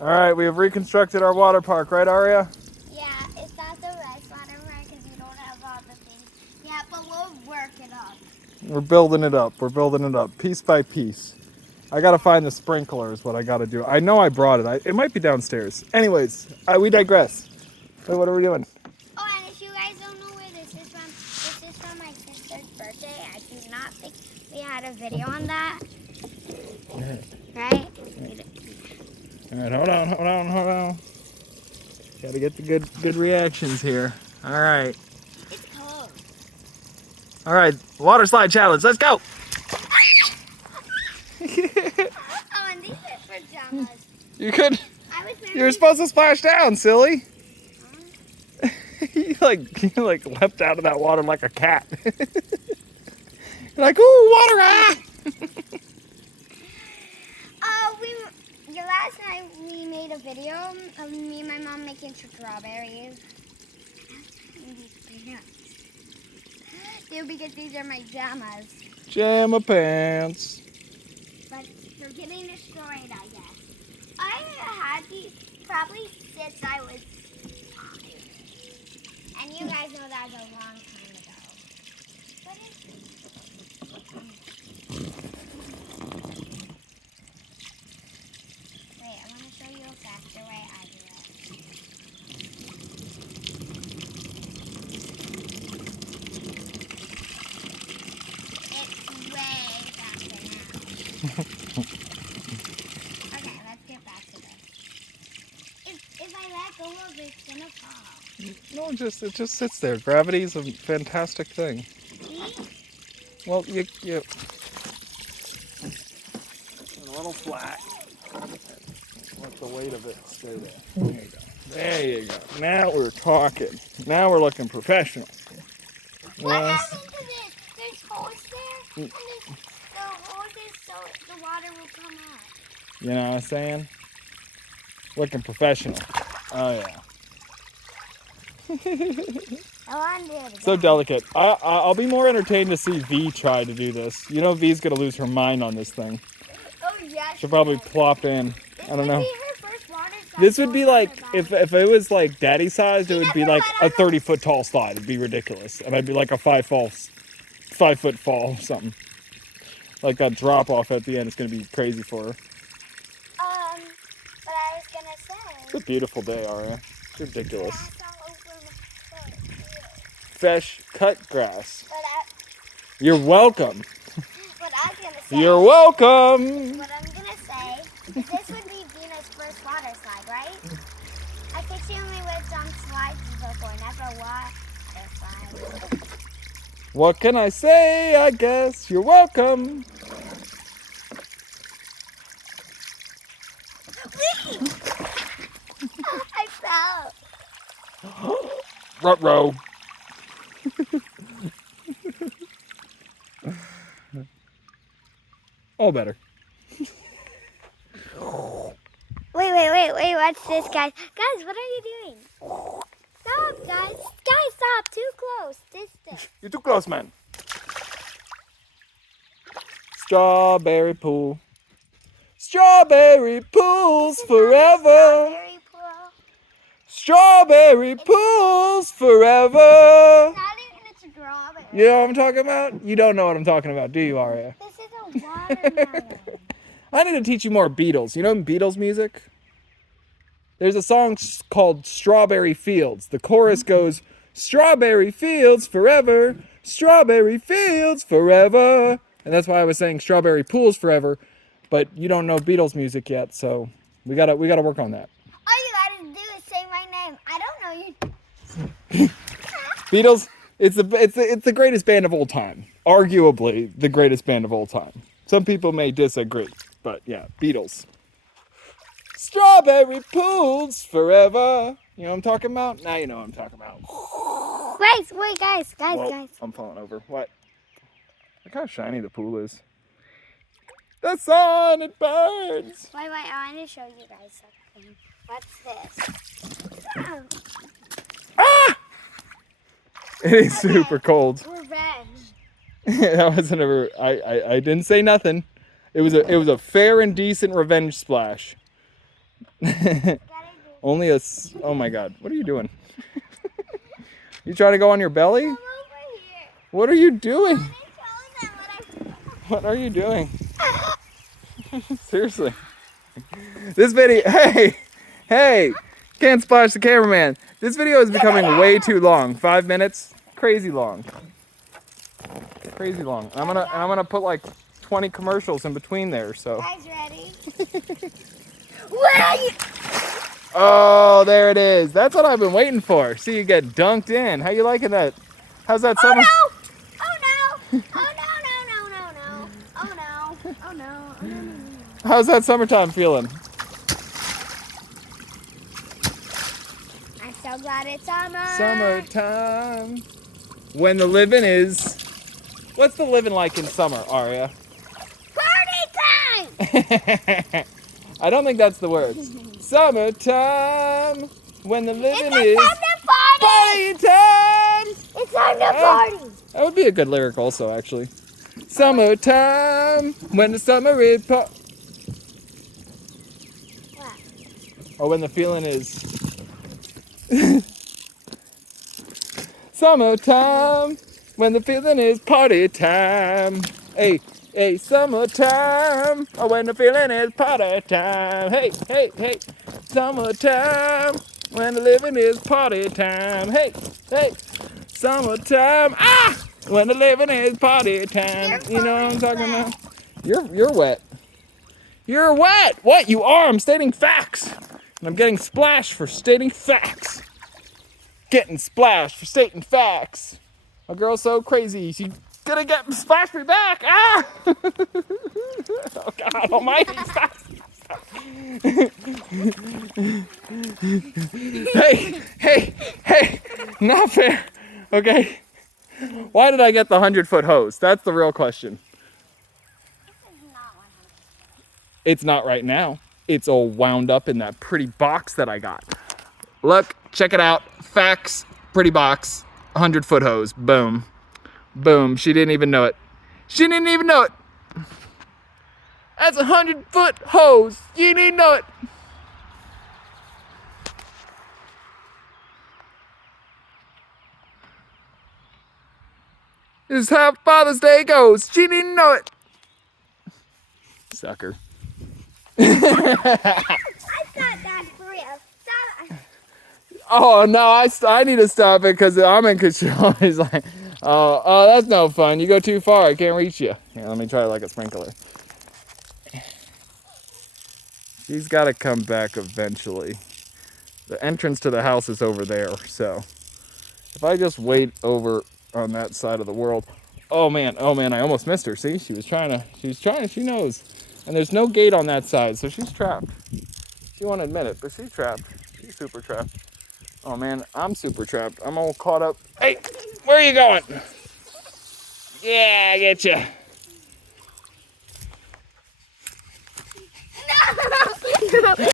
All right, we have reconstructed our water park, right, Aria? Yeah, it's not the rice water park because you don't have all the things. Yeah, but we'll work it up. We're building it up. We're building it up, piece by piece. I gotta find the sprinkler is what I gotta do. I know I brought it. It might be downstairs. Anyways, we digress. So what are we doing? Oh, and if you guys don't know where this is from my sister's birthday. I do not think we had a video on that. Right? All right, hold on. Gotta get the good reactions here. All right. It's cold. All right, water slide challenge. Let's go. Oh, and these are pajamas. You could. I was You were supposed to splash down, silly. you like leapt out of that water like a cat. You're like, ooh, water! Ah! Last night we made a video of me and my mom making strawberries. Dude, because these are my pajamas. Jamma pants. But they're getting destroyed, I guess. I had these probably since I was 5. And you guys know that was a long time ago. What is this? Wait, I want to show you a faster way I do it. It's way faster now. Okay, let's get back to this. If I let go of it, it's gonna fall. No, it just sits there. Gravity is a fantastic thing. See? Well, you a little flat. Let the weight of it stay there. There you go. There you go. Now we're talking. Now we're looking professional. What Yes. happened to this? There's holes there, and the holes is so the water will come out. You know what I'm saying? Looking professional. Oh yeah. I want to do it again. So delicate. I'll be more entertained to see V try to do this. You know V's gonna lose her mind on this thing. Oh yeah. She'll probably plop in. I don't know. This would be her first water slide. This would be like, if it was like daddy sized, it She would be never like went a on 30-foot tall slide. It'd be ridiculous. And I'd be like a 5-foot fall or something. Like that drop off at the end is gonna be crazy for her. But I was gonna It's say. a beautiful day, Aria. It's ridiculous. Grass all over my foot. Fresh cut grass. But You're welcome. what I was gonna say. You're welcome. What I'm gonna say is this would be Vina's first water slide, right? I think she only lived on slides before, never water slide. What can I say? I guess you're welcome. I fell. Ruh-roh. All better. Wait, watch this, guys. Guys, what are you doing? Stop, guys. Guys, stop. Too close. Distance. You're too close, man. Strawberry pool. Strawberry pools forever. Strawberry pool. Strawberry pools forever. Not even a strawberry. You know what I'm talking about? You don't know what I'm talking about, do you, Aria? This is a watermelon. I need to teach you more Beatles. You know Beatles music? There's a song called Strawberry Fields. The chorus goes, Strawberry fields forever, strawberry fields forever. And that's why I was saying strawberry pools forever, but you don't know Beatles music yet, so we gotta work on that. All you gotta do is say my name. I don't know you. Beatles, it's the greatest band of all time. Arguably the greatest band of all time. Some people may disagree, but yeah, Beatles. Strawberry pools forever. You know what I'm talking about? Now you know what I'm talking about. Wait, guys. Whoa, I'm falling over. What? Look how shiny the pool is. The sun, it burns. Wait, I want to show you guys something. What's this? Ah! It is super cold. Revenge. That wasn't ever. I didn't say nothing. It was a fair and decent revenge splash. Only oh my God, what are you doing? You trying to go on your belly? Come over here. What are you doing? I'm showing them What are you doing? Seriously. This video, hey, can't splash the cameraman. This video is becoming way too long. 5 minutes, crazy long. Crazy long. I'm gonna put like 20 commercials in between there, so. Guys, ready? What are you? Oh, there it is. That's what I've been waiting for. See you get dunked in. How you liking that? How's that summer? Oh no! Oh no! Oh no! No! No! No! No! Oh no! Oh no! Oh no! How's that summertime feeling? I'm so glad it's summer. Summertime. When the living is. What's the living like in summer, Aria? Party time! I don't think that's the word. Summertime. When the living is. It's time to party! Party time! It's time to party! That would be a good lyric also, actually. Summertime. When the summer is. What? Or when the feeling is. Summertime. When the feeling is party time. Hey, hey, summertime. Or when the feeling is party time. Hey, hey, hey. Summertime. When the living is party time. Hey, hey. Summertime. Ah! When the living is party time. You know what I'm talking about? You're wet. You're wet. What? You are. I'm stating facts. And I'm getting splashed for stating facts. Getting splashed for stating facts. A girl's so crazy, she's gonna get splashed me back. Ah! Oh God Almighty! Stop! Hey! Not fair. Okay. Why did I get the 100-foot hose? That's the real question. This is not 100%. It's not right now. It's all wound up in that pretty box that I got. Look, check it out. Facts, pretty box, 100-foot hose. Boom. Boom. She didn't even know it. She didn't even know it. That's a 100-foot hose. You didn't even know it. This is how Father's Day goes. She didn't know it. Sucker. I thought that for real. Stop. Oh no, I need to stop it because I'm in control. He's like, oh, that's no fun. You go too far, I can't reach you. Here, let me try like a sprinkler. She's got to come back eventually. The entrance to the house is over there, so if I just wait over on that side of the world. Oh man, I almost missed her. See, she knows. And there's no gate on that side, so she's trapped. She won't admit it, but she's trapped. She's super trapped. Oh man, I'm super trapped. I'm all caught up. Hey, where are you going? Yeah, I get you. No!